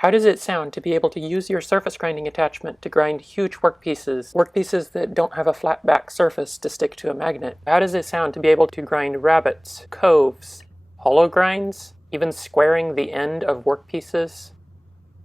How does it sound to be able to use your surface grinding attachment to grind huge workpieces that don't have a flat back surface to stick to a magnet? How does it sound to be able to grind rabbets, coves, hollow grinds, even squaring the end of workpieces?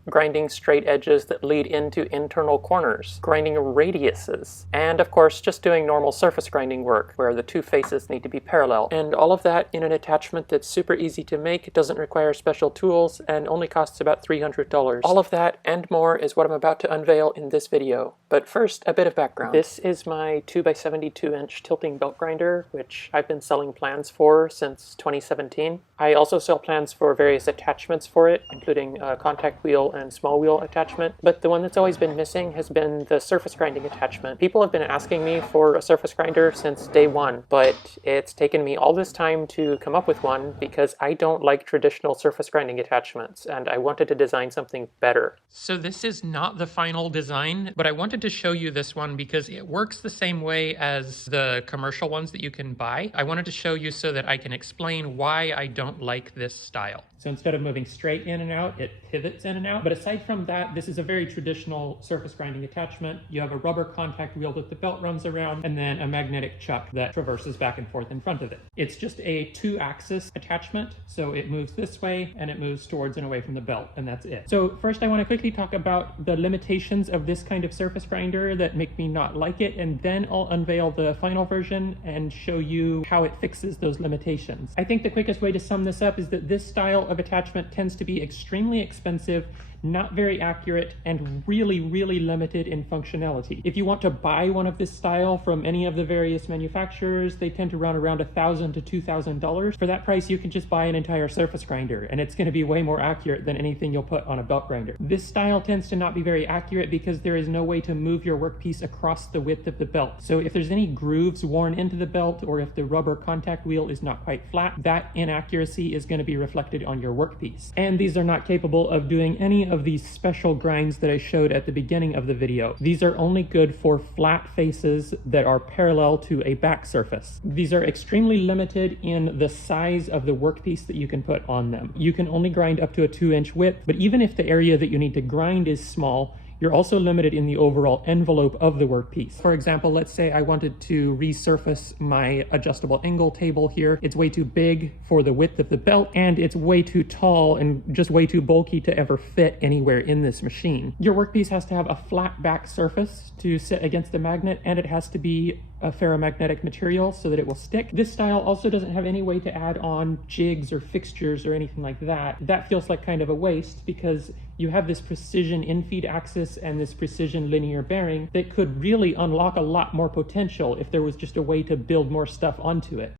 Grinding straight edges that lead into internal corners, grinding radiuses, and of course just doing normal surface grinding work where the two faces need to be parallel. And all of that in an attachment that's super easy to make, doesn't require special tools, and only costs about $300. All of that and more is what I'm about to unveil in this video. But first, a bit of background. This is my 2x72-inch tilting belt grinder, which I've been selling plans for since 2017. I also sell plans for various attachments for it, including a contact wheel and small wheel attachment, but the one that's always been missing has been the surface grinding attachment. People have been asking me for a surface grinder since day one, but it's taken me all this time to come up with one because I don't like traditional surface grinding attachments, and I wanted to design something better. So this is not the final design, but I wanted to show you this one because it works the same way as the commercial ones that you can buy. I wanted to show you so that I can explain why I don't like this style. So instead of moving straight in and out, it pivots in and out. But aside from that, this is a very traditional surface grinding attachment. You have a rubber contact wheel that the belt runs around, and then a magnetic chuck that traverses back and forth in front of it. It's just a 2-axis attachment, so it moves this way and it moves towards and away from the belt, and that's it. So first I want to quickly talk about the limitations of this kind of surface grinder that make me not like it, and then I'll unveil the final version and show you how it fixes those limitations. I think the quickest way to sum this up is that this style of attachment tends to be extremely expensive, not very accurate, and really limited in functionality. If you want to buy one of this style from any of the various manufacturers, they tend to run around $1,000 to $2,000. For that price, you can just buy an entire surface grinder, and it's going to be way more accurate than anything you'll put on a belt grinder. This style tends to not be very accurate because there is no way to move your workpiece across the width of the belt. So if there's any grooves worn into the belt, or if the rubber contact wheel is not quite flat, that inaccuracy is going to be reflected on your workpiece. And these are not capable of doing any of these special grinds that I showed at the beginning of the video. These are only good for flat faces that are parallel to a back surface. These are extremely limited in the size of the workpiece that you can put on them. You can only grind up to a 2-inch width, but even if the area that you need to grind is small, you're also limited in the overall envelope of the workpiece. For example, let's say I wanted to resurface my adjustable angle table here. It's way too big for the width of the belt, and it's way too tall and just way too bulky to ever fit anywhere in this machine. Your workpiece has to have a flat back surface to sit against the magnet, and it has to be a ferromagnetic material so that it will stick. This style also doesn't have any way to add on jigs or fixtures or anything like that. That feels like kind of a waste because you have this precision infeed axis and this precision linear bearing that could really unlock a lot more potential if there was just a way to build more stuff onto it.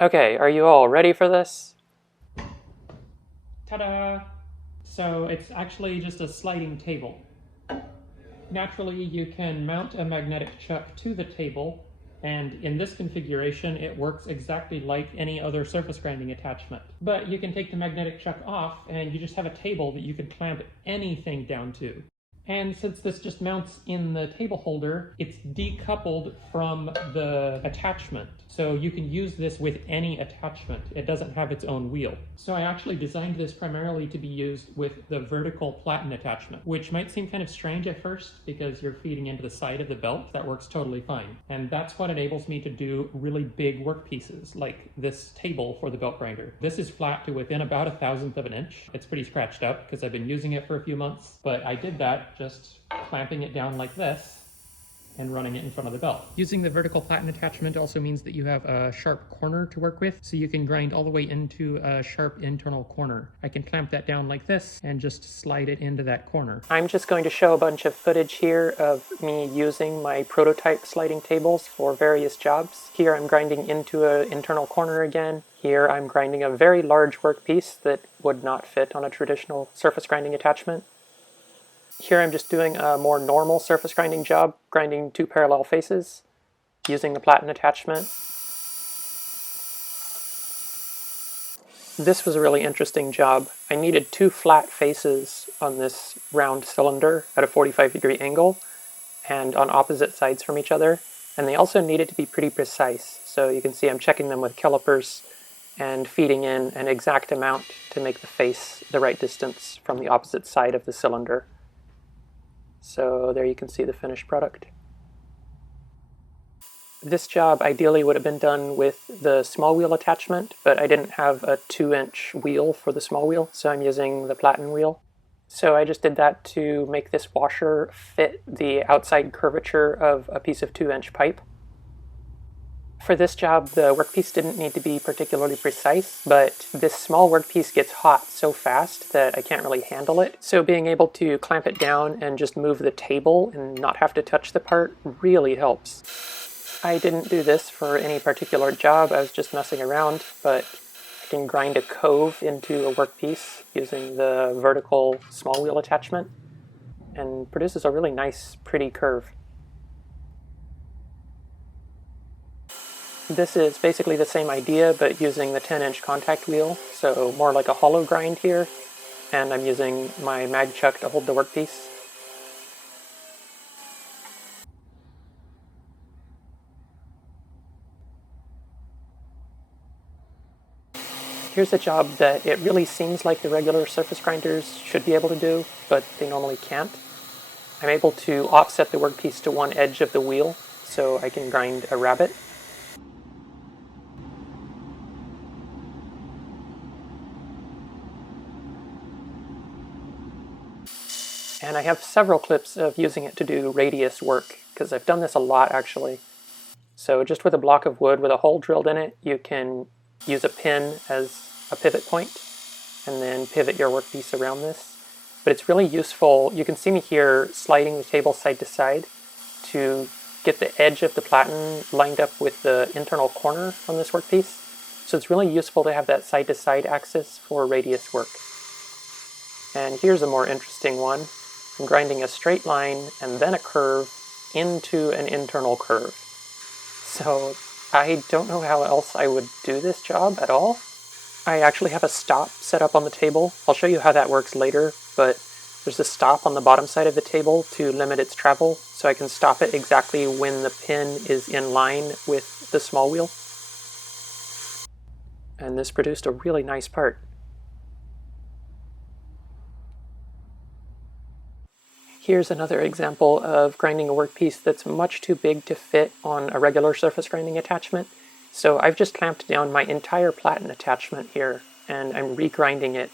Okay, are you all ready for this? Ta-da! So it's actually just a sliding table. Naturally, you can mount a magnetic chuck to the table, and in this configuration, it works exactly like any other surface grinding attachment. But you can take the magnetic chuck off, and you just have a table that you can clamp anything down to. And since this just mounts in the table holder, it's decoupled from the attachment. So you can use this with any attachment. It doesn't have its own wheel. So I actually designed this primarily to be used with the vertical platen attachment, which might seem kind of strange at first because you're feeding into the side of the belt. That works totally fine. And that's what enables me to do really big workpieces like this table for the belt grinder. This is flat to within about 1/1000th of an inch. It's pretty scratched up because I've been using it for a few months, but I did that just clamping it down like this and running it in front of the belt. Using the vertical platen attachment also means that you have a sharp corner to work with, so you can grind all the way into a sharp internal corner. I can clamp that down like this and just slide it into that corner. I'm just going to show a bunch of footage here of me using my prototype sliding tables for various jobs. Here I'm grinding into an internal corner again. Here I'm grinding a very large workpiece that would not fit on a traditional surface grinding attachment. Here I'm just doing a more normal surface grinding job, grinding 2 parallel faces, using the platen attachment. This was a really interesting job. I needed 2 flat faces on this round cylinder at a 45-degree angle and on opposite sides from each other, and they also needed to be pretty precise. So you can see I'm checking them with calipers and feeding in an exact amount to make the face the right distance from the opposite side of the cylinder. So there you can see the finished product. This job ideally would have been done with the small wheel attachment, but I didn't have a 2-inch wheel for the small wheel, so I'm using the platen wheel. So I just did that to make this washer fit the outside curvature of a piece of 2-inch pipe. For this job, the workpiece didn't need to be particularly precise, but this small workpiece gets hot so fast that I can't really handle it. So being able to clamp it down and just move the table and not have to touch the part really helps. I didn't do this for any particular job, I was just messing around, but I can grind a cove into a workpiece using the vertical small wheel attachment and produces a really nice, pretty curve. This is basically the same idea, but using the 10-inch contact wheel, so more like a hollow grind here, and I'm using my mag chuck to hold the workpiece. Here's a job that it really seems like the regular surface grinders should be able to do, but they normally can't. I'm able to offset the workpiece to one edge of the wheel, so I can grind a rabbet. And I have several clips of using it to do radius work, because I've done this a lot actually. So just with a block of wood with a hole drilled in it, you can use a pin as a pivot point, and then pivot your workpiece around this. But it's really useful. You can see me here sliding the table side to side to get the edge of the platen lined up with the internal corner on this workpiece. So it's really useful to have that side to side axis for radius work. And here's a more interesting one. I'm grinding a straight line and then a curve into an internal curve. So I don't know how else I would do this job at all. I actually have a stop set up on the table. I'll show you how that works later, but there's a stop on the bottom side of the table to limit its travel, so I can stop it exactly when the pin is in line with the small wheel. And this produced a really nice part. Here's another example of grinding a workpiece that's much too big to fit on a regular surface grinding attachment. So I've just clamped down my entire platen attachment here, and I'm regrinding it.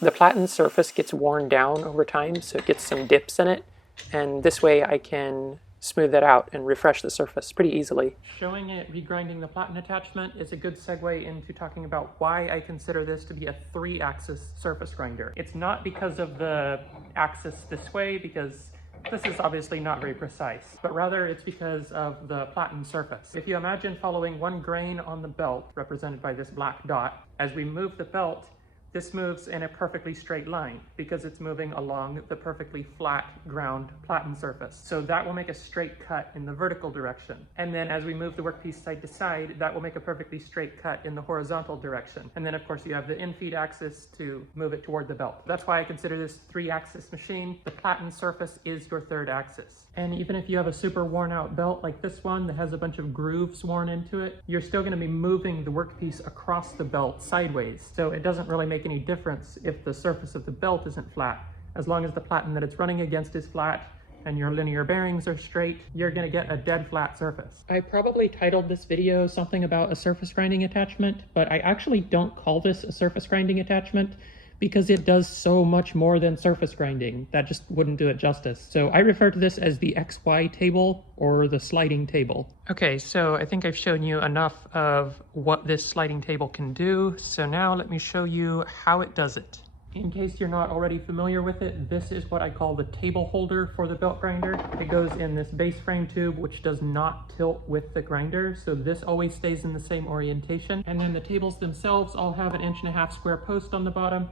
The platen surface gets worn down over time, so it gets some dips in it, and this way I can smooth that out and refresh the surface pretty easily. Showing it regrinding the platen attachment is a good segue into talking about why I consider this to be a 3-axis surface grinder. It's not because of the axis this way, because this is obviously not very precise, but rather it's because of the platen surface. If you imagine following one grain on the belt, represented by this black dot, as we move the belt, this moves in a perfectly straight line because it's moving along the perfectly flat ground platen surface. So that will make a straight cut in the vertical direction. And then as we move the workpiece side to side, that will make a perfectly straight cut in the horizontal direction. And then of course you have the infeed axis to move it toward the belt. That's why I consider this 3-axis machine. The platen surface is your 3rd axis. And even if you have a super worn out belt like this one that has a bunch of grooves worn into it, you're still going to be moving the workpiece across the belt sideways. So it doesn't really make any difference if the surface of the belt isn't flat. As long as the platen that it's running against is flat and your linear bearings are straight, you're going to get a dead flat surface. I probably titled this video something about a surface grinding attachment, but I actually don't call this a surface grinding attachment because it does so much more than surface grinding. That just wouldn't do it justice. So I refer to this as the XY table or the sliding table. Okay, so I think I've shown you enough of what this sliding table can do. So now let me show you how it does it. In case you're not already familiar with it, this is what I call the table holder for the belt grinder. It goes in this base frame tube, which does not tilt with the grinder, so this always stays in the same orientation. And then the tables themselves all have an 1.5-inch square post on the bottom,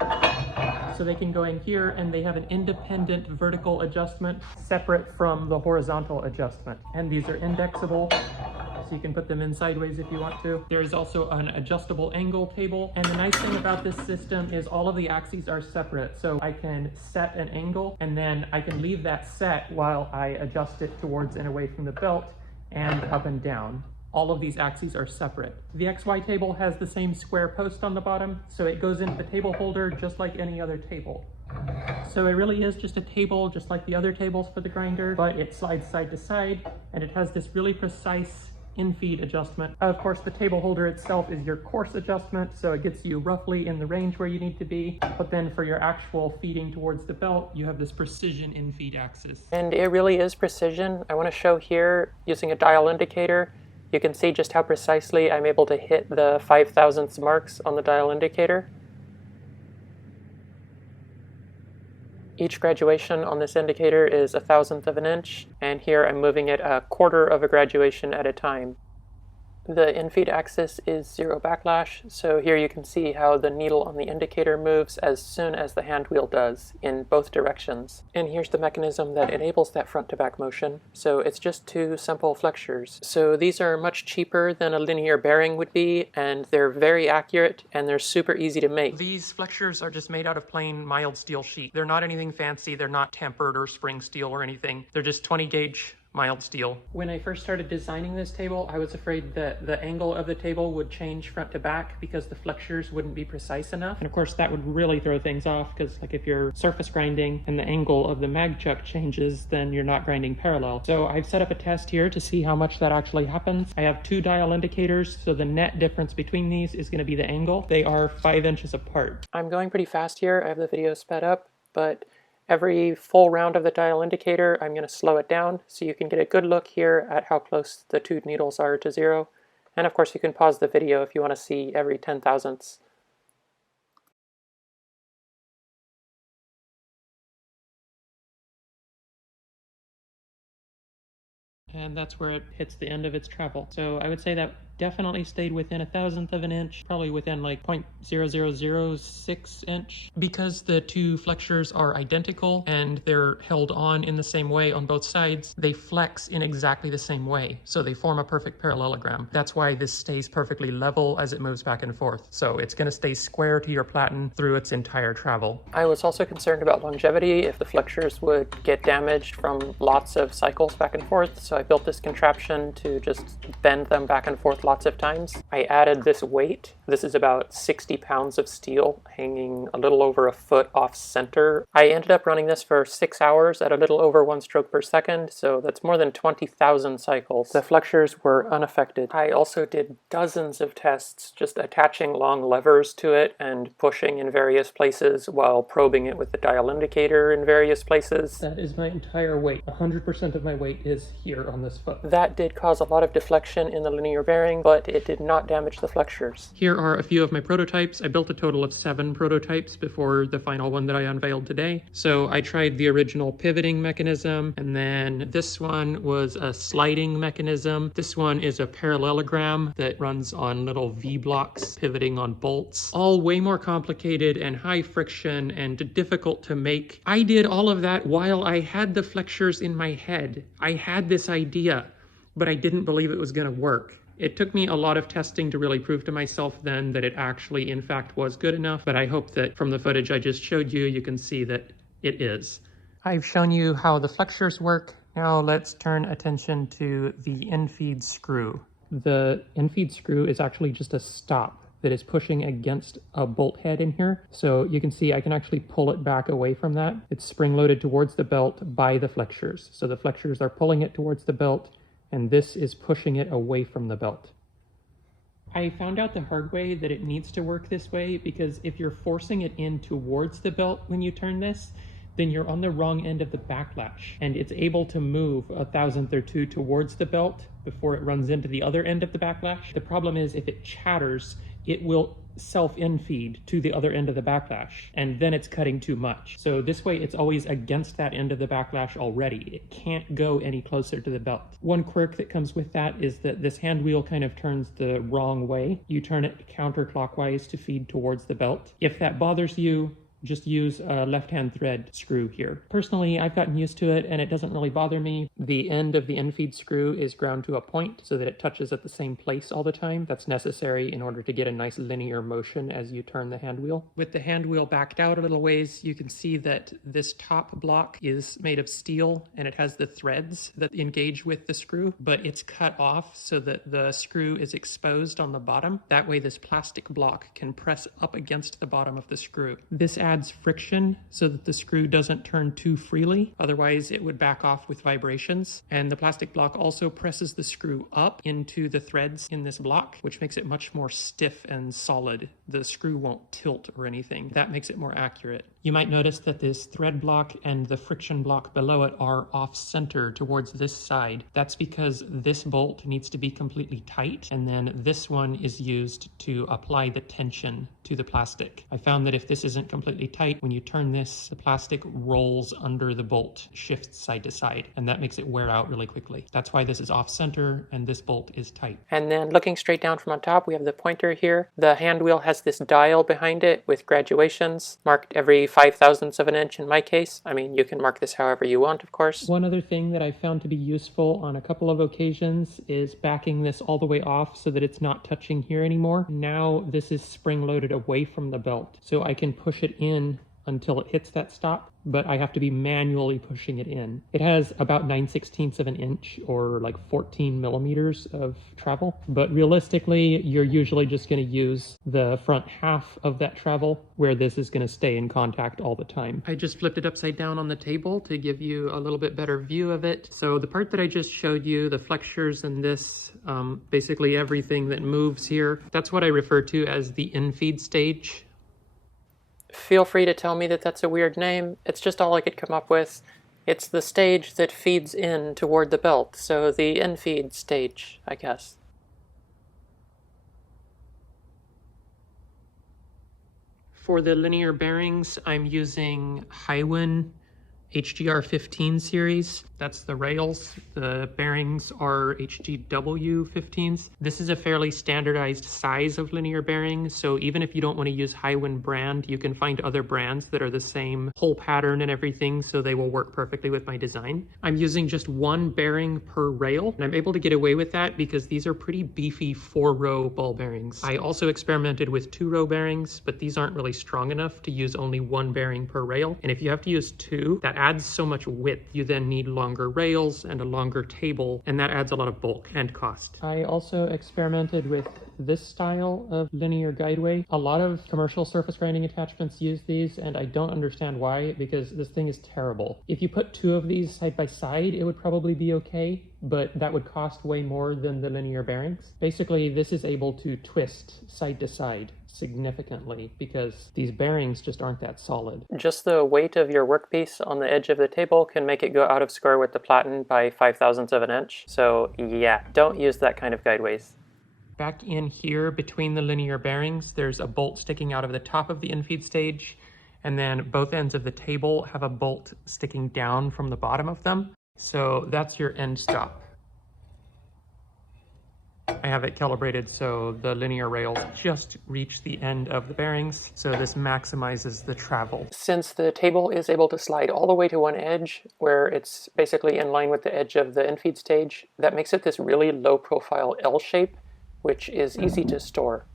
so they can go in here, and they have an independent vertical adjustment separate from the horizontal adjustment. And these are indexable, so you can put them in sideways if you want to. There is also an adjustable angle table, and the nice thing about this system is all of the axes are separate, so I can set an angle and then I can leave that set while I adjust it towards and away from the belt and up and down. all of these axes are separate. The XY table has the same square post on the bottom, so it goes into the table holder just like any other table. So it really is just a table, just like the other tables for the grinder, but it slides side to side, and it has this really precise in-feed adjustment. Of course, the table holder itself is your coarse adjustment, so it gets you roughly in the range where you need to be. But then for your actual feeding towards the belt, you have this precision in-feed axis. And it really is precision. I want to show here using a dial indicator. You can see just how precisely I'm able to hit the 5/1000ths marks on the dial indicator. Each graduation on this indicator is 1/1000th of an inch, and here I'm moving it 1/4 of a graduation at a time. The in-feed axis is 0 backlash, so here you can see how the needle on the indicator moves as soon as the hand wheel does, in both directions. And here's the mechanism that enables that front-to-back motion. So it's just 2 simple flexures. So these are much cheaper than a linear bearing would be, and they're very accurate, and they're super easy to make. These flexures are just made out of plain mild steel sheet. They're not anything fancy, they're not tempered or spring steel or anything. They're just 20 gauge mild steel. When I first started designing this table, I was afraid that the angle of the table would change front to back because the flexures wouldn't be precise enough. And of course that would really throw things off, because like if you're surface grinding and the angle of the mag chuck changes, then you're not grinding parallel. So I've set up a test here to see how much that actually happens. I have 2 dial indicators, so the net difference between these is going to be the angle. They are 5 inches apart. I'm going pretty fast here. I have the video sped up, but every full round of the dial indicator, I'm going to slow it down so you can get a good look here at how close the 2 needles are to 0. And of course you can pause the video if you want to see every 10/1000ths. And that's where it hits the end of its travel. So I would say that definitely stayed within 1/1000th of an inch, probably within like 0.0006 inch. Because the 2 flexures are identical and they're held on in the same way on both sides, they flex in exactly the same way. So they form a perfect parallelogram. That's why this stays perfectly level as it moves back and forth. So it's going to stay square to your platen through its entire travel. I was also concerned about longevity, if the flexures would get damaged from lots of cycles back and forth. So I built this contraption to just bend them back and forth lots of times. I added this weight. This is about 60 pounds of steel hanging a little over a foot off center. I ended up running this for 6 hours at a little over 1 stroke per second, so that's more than 20,000 cycles. The flexures were unaffected. I also did dozens of tests just attaching long levers to it and pushing in various places while probing it with the dial indicator in various places. That is my entire weight. 100% of my weight is here on this foot. That did cause a lot of deflection in the linear bearing, but it did not damage the flexures. Here are a few of my prototypes. I built a total of 7 prototypes before the final one that I unveiled today. So I tried the original pivoting mechanism, and then this one was a sliding mechanism. This one is a parallelogram that runs on little V-blocks pivoting on bolts. All way more complicated and high friction and difficult to make. I did all of that while I had the flexures in my head. I had this idea, but I didn't believe it was going to work. It took me a lot of testing to really prove to myself then that it actually, in fact, was good enough, but I hope that from the footage I just showed you, you can see that it is. I've shown you how the flexures work. Now let's turn attention to the in-feed screw. The in-feed screw is actually just a stop that is pushing against a bolt head in here. So you can see I can actually pull it back away from that. It's spring-loaded towards the belt by the flexures. So the flexures are pulling it towards the belt, and this is pushing it away from the belt. I found out the hard way that it needs to work this way, because if you're forcing it in towards the belt when you turn this, then you're on the wrong end of the backlash, and it's able to move 1/1000th or 2 towards the belt before it runs into the other end of the backlash. The problem is if it chatters, it will self-infeed to the other end of the backlash, and then it's cutting too much. So this way it's always against that end of the backlash already. It can't go any closer to the belt. One quirk that comes with that is that this hand wheel kind of turns the wrong way. You turn it counterclockwise to feed towards the belt. If that bothers you, just use a left-hand thread screw here. Personally, I've gotten used to it and it doesn't really bother me. The end of the end-feed screw is ground to a point so that it touches at the same place all the time. That's necessary in order to get a nice linear motion as you turn the hand wheel. With the hand wheel backed out a little ways, you can see that this top block is made of steel and it has the threads that engage with the screw, but it's cut off so that the screw is exposed on the bottom. That way this plastic block can press up against the bottom of the screw. This adds friction so that the screw doesn't turn too freely, otherwise it would back off with vibrations. And the plastic block also presses the screw up into the threads in this block, which makes it much more stiff and solid. The screw won't tilt or anything. That makes it more accurate. You might notice that this thread block and the friction block below it are off center towards this side. That's because this bolt needs to be completely tight, and then this one is used to apply the tension to the plastic. I found that if this isn't completely tight, when you turn this, the plastic rolls under the bolt, shifts side to side, and that makes it wear out really quickly. That's why this is off center and this bolt is tight. And then looking straight down from on top, we have the pointer here. The hand wheel has this dial behind it with graduations marked every 5/1000ths of an inch in my case. I mean, you can mark this however you want, of course. One other thing that I found to be useful on a couple of occasions is backing this all the way off so that it's not touching here anymore. Now this is spring-loaded away from the belt, so I can push it in until it hits that stop, but I have to be manually pushing it in. It has about 9/16 of an inch or like 14 millimeters of travel, but realistically, you're usually just going to use the front half of that travel where this is going to stay in contact all the time. I just flipped it upside down on the table to give you a little bit better view of it. So the part that I just showed you, the flexures and this, basically everything that moves here, that's what I refer to as the in-feed stage. Feel free to tell me that that's a weird name. It's just all I could come up with. It's the stage that feeds in toward the belt, so the in-feed stage, I guess. For the linear bearings, I'm using Hiwin HGR 15 series. That's the rails. The bearings are HGW 15s. This is a fairly standardized size of linear bearing, so even if you don't want to use Hiwin brand, you can find other brands that are the same whole pattern and everything, so they will work perfectly with my design. I'm using just one bearing per rail, and I'm able to get away with that because these are pretty beefy 4-row ball bearings. I also experimented with 2-row bearings, but these aren't really strong enough to use only one bearing per rail, and if you have to use two, that adds so much width. You then need longer rails and a longer table, and that adds a lot of bulk and cost. I also experimented with this style of linear guideway. A lot of commercial surface grinding attachments use these, and I don't understand why, because this thing is terrible. If you put two of these side by side, it would probably be okay, but that would cost way more than the linear bearings. Basically, this is able to twist side to side significantly because these bearings just aren't that solid. Just the weight of your workpiece on the edge of the table can make it go out of square with the platen by 5/1000ths of an inch. So yeah, don't use that kind of guideways. Back in here between the linear bearings, there's a bolt sticking out of the top of the in-feed stage, and then both ends of the table have a bolt sticking down from the bottom of them. So that's your end stop. I have it calibrated so the linear rails just reach the end of the bearings, so this maximizes the travel. Since the table is able to slide all the way to one edge, where it's basically in line with the edge of the in-feed stage, that makes it this really low-profile L shape, which is easy to store.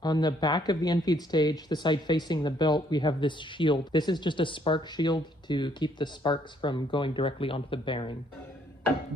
On the back of the in-feed stage, the side facing the belt, we have this shield. This is just a spark shield to keep the sparks from going directly onto the bearing.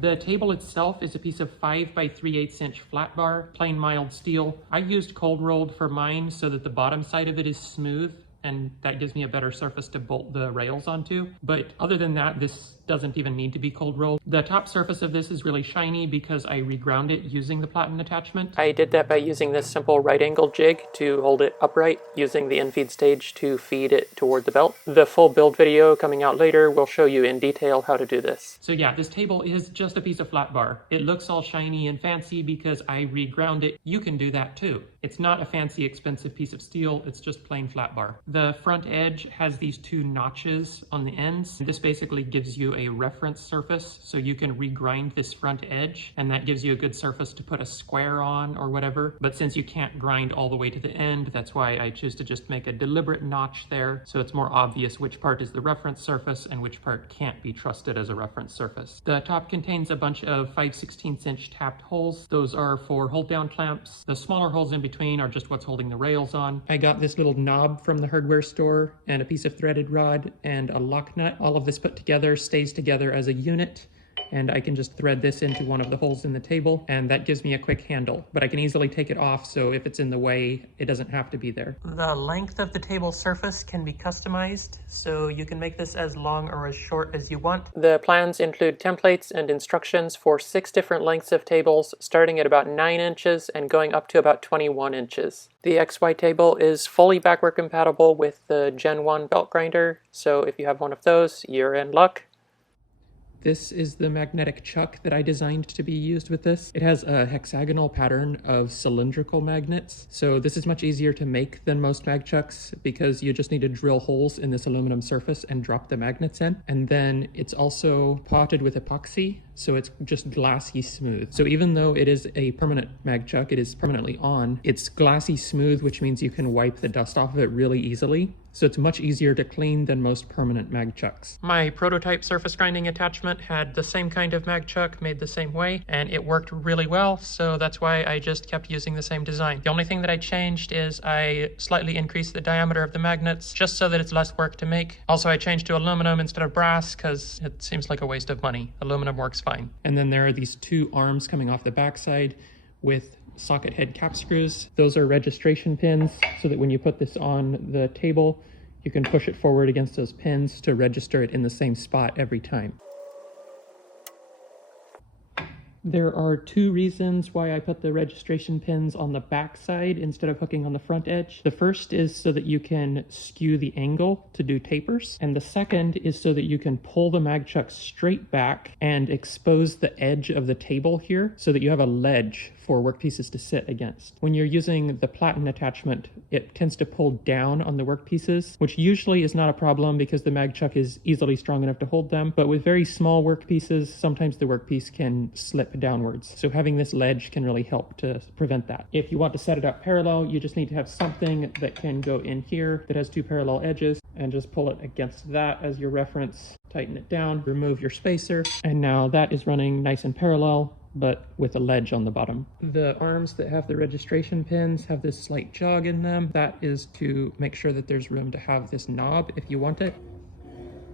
The table itself is a piece of 5 by 3/8 inch flat bar, plain mild steel. I used cold rolled for mine so that the bottom side of it is smooth, and that gives me a better surface to bolt the rails onto. But other than that, this doesn't even need to be cold rolled. The top surface of this is really shiny because I reground it using the platen attachment. I did that by using this simple right angle jig to hold it upright, using the in-feed stage to feed it toward the belt. The full build video coming out later will show you in detail how to do this. So yeah, this table is just a piece of flat bar. It looks all shiny and fancy because I reground it. You can do that too. It's not a fancy expensive piece of steel, it's just plain flat bar. The front edge has these two notches on the ends. This basically gives you you a reference surface, so you can regrind this front edge, and that gives you a good surface to put a square on or whatever. But since you can't grind all the way to the end, that's why I choose to just make a deliberate notch there, so it's more obvious which part is the reference surface and which part can't be trusted as a reference surface. The top contains a bunch of 5/16 inch tapped holes. Those are for hold down clamps. The smaller holes in between are just what's holding the rails on. I got this little knob from the hardware store and a piece of threaded rod and a lock nut. All of this put together stays together as a unit, and I can just thread this into one of the holes in the table, and that gives me a quick handle. But I can easily take it off, so if it's in the way, it doesn't have to be there. The length of the table surface can be customized, so you can make this as long or as short as you want. The plans include templates and instructions for 6 different lengths of tables, starting at about 9 inches and going up to about 21 inches. The XY table is fully backward compatible with the Gen 1 belt grinder, so if you have one of those, you're in luck. This is the magnetic chuck that I designed to be used with this. It has a hexagonal pattern of cylindrical magnets, so this is much easier to make than most mag chucks because you just need to drill holes in this aluminum surface and drop the magnets in. And then it's also potted with epoxy, so it's just glassy smooth. So even though it is a permanent mag chuck, it is permanently on, it's glassy smooth, which means you can wipe the dust off of it really easily. So it's much easier to clean than most permanent mag chucks. My prototype surface grinding attachment had the same kind of mag chuck made the same way, and it worked really well, so that's why I just kept using the same design. The only thing that I changed is I slightly increased the diameter of the magnets just so that it's less work to make. Also, I changed to aluminum instead of brass because it seems like a waste of money. Aluminum works fine. And then there are these 2 arms coming off the backside with socket head cap screws. Those are registration pins, so that when you put this on the table, you can push it forward against those pins to register it in the same spot every time. There are 2 reasons why I put the registration pins on the back side instead of hooking on the front edge. The first is so that you can skew the angle to do tapers, and the second is so that you can pull the mag chuck straight back and expose the edge of the table here so that you have a ledge for workpieces to sit against. When you're using the platen attachment, it tends to pull down on the workpieces, which usually is not a problem because the mag chuck is easily strong enough to hold them, but with very small workpieces, sometimes the workpiece can slip downwards. So having this ledge can really help to prevent that. If you want to set it up parallel, you just need to have something that can go in here that has 2 parallel edges, and just pull it against that as your reference. Tighten it down, remove your spacer, and now that is running nice and parallel, but with a ledge on the bottom. The arms that have the registration pins have this slight jog in them. That is to make sure that there's room to have this knob if you want it.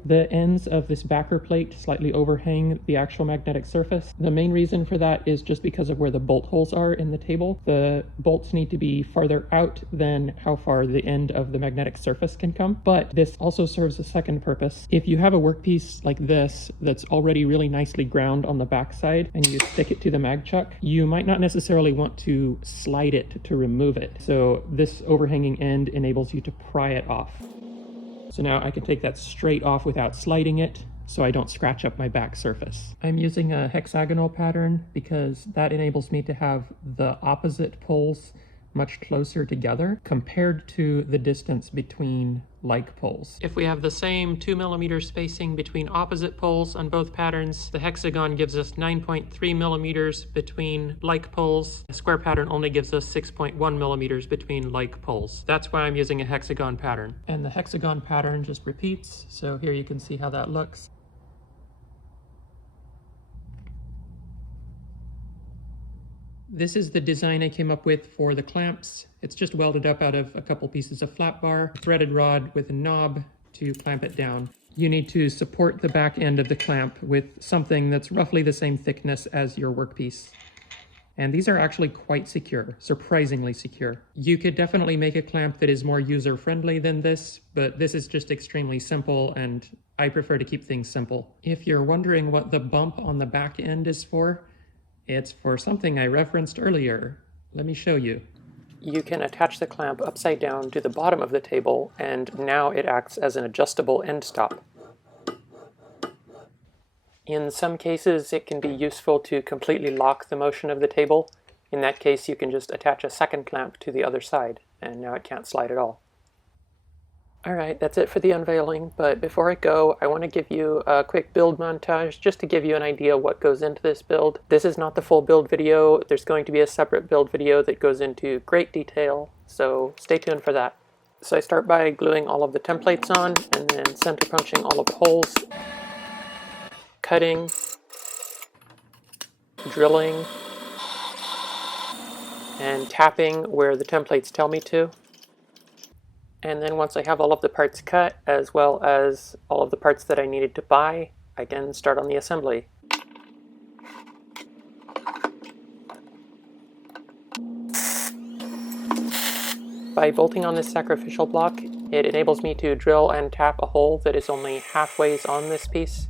The ends of this backer plate slightly overhang the actual magnetic surface. The main reason for that is just because of where the bolt holes are in the table. The bolts need to be farther out than how far the end of the magnetic surface can come, but this also serves a second purpose. If you have a workpiece like this that's already really nicely ground on the backside and you stick it to the mag chuck, you might not necessarily want to slide it to remove it. So this overhanging end enables you to pry it off. So now I can take that straight off without sliding it, so I don't scratch up my back surface. I'm using a hexagonal pattern because that enables me to have the opposite poles much closer together compared to the distance between like poles. If we have the same 2mm spacing between opposite poles on both patterns, the hexagon gives us 9.3mm between like poles. The square pattern only gives us 6.1mm between like poles. That's why I'm using a hexagon pattern. And the hexagon pattern just repeats, so here you can see how that looks. This is the design I came up with for the clamps. It's just welded up out of a couple pieces of flat bar, threaded rod with a knob to clamp it down. You need to support the back end of the clamp with something that's roughly the same thickness as your workpiece. And these are actually quite secure, surprisingly secure. You could definitely make a clamp that is more user-friendly than this, but this is just extremely simple, and I prefer to keep things simple. If you're wondering what the bump on the back end is for, it's for something I referenced earlier. Let me show you. You can attach the clamp upside down to the bottom of the table, and now it acts as an adjustable end stop. In some cases, it can be useful to completely lock the motion of the table. In that case, you can just attach a second clamp to the other side, and now it can't slide at all. Alright, that's it for the unveiling, but before I go, I want to give you a quick build montage just to give you an idea what goes into this build. This is not the full build video. There's going to be a separate build video that goes into great detail, so stay tuned for that. So I start by gluing all of the templates on, and then center punching all of the holes, cutting, drilling, and tapping where the templates tell me to. And then once I have all of the parts cut, as well as all of the parts that I needed to buy, I can start on the assembly. By bolting on this sacrificial block, it enables me to drill and tap a hole that is only halfway on this piece.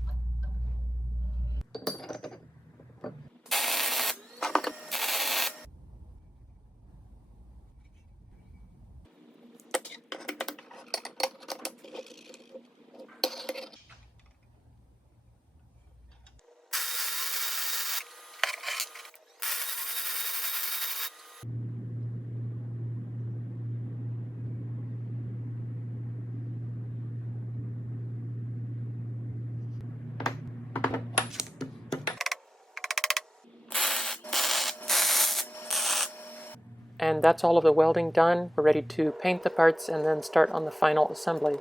And that's all of the welding done. We're ready to paint the parts and then start on the final assembly.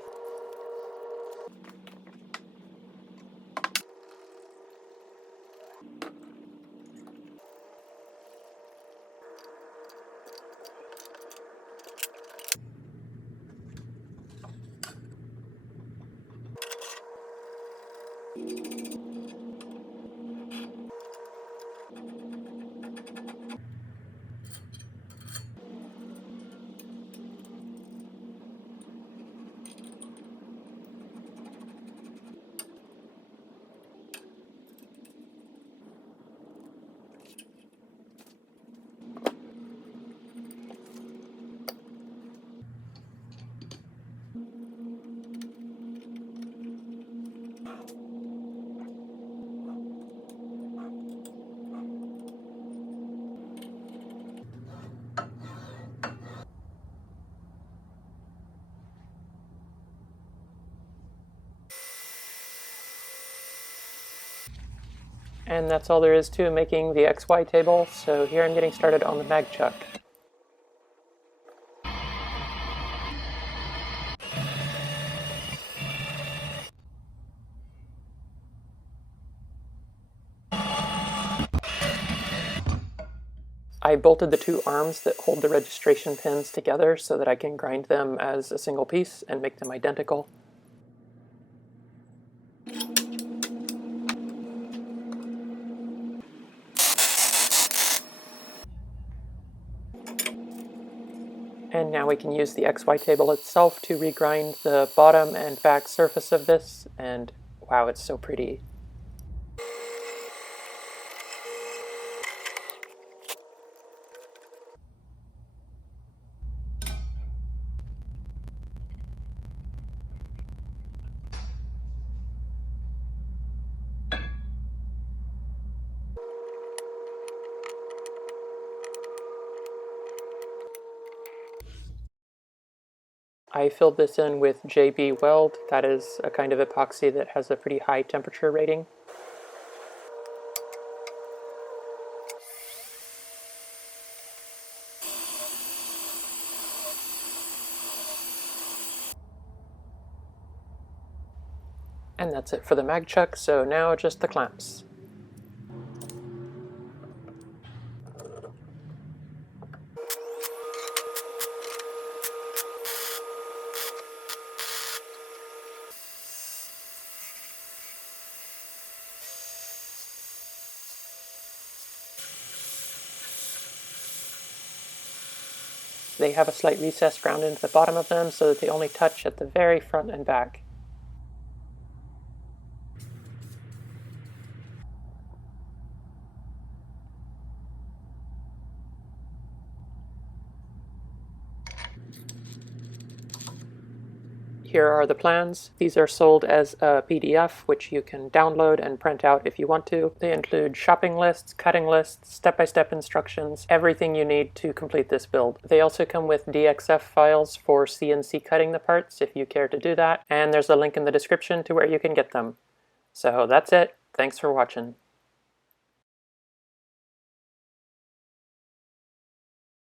And that's all there is to making the XY table, so here I'm getting started on the mag chuck. I bolted the two arms that hold the registration pins together so that I can grind them as a single piece and make them identical. And now we can use the XY table itself to regrind the bottom and back surface of this, and wow, it's so pretty. I filled this in with JB Weld. That is a kind of epoxy that has a pretty high temperature rating. And that's it for the mag chuck, so now just the clamps. They have a slight recess ground into the bottom of them so that they only touch at the very front and back. Here are the plans. These are sold as a PDF, which you can download and print out if you want to. They include shopping lists, cutting lists, step-by-step instructions, everything you need to complete this build. They also come with DXF files for CNC cutting the parts if you care to do that, and there's a link in the description to where you can get them. So that's it. Thanks for watching.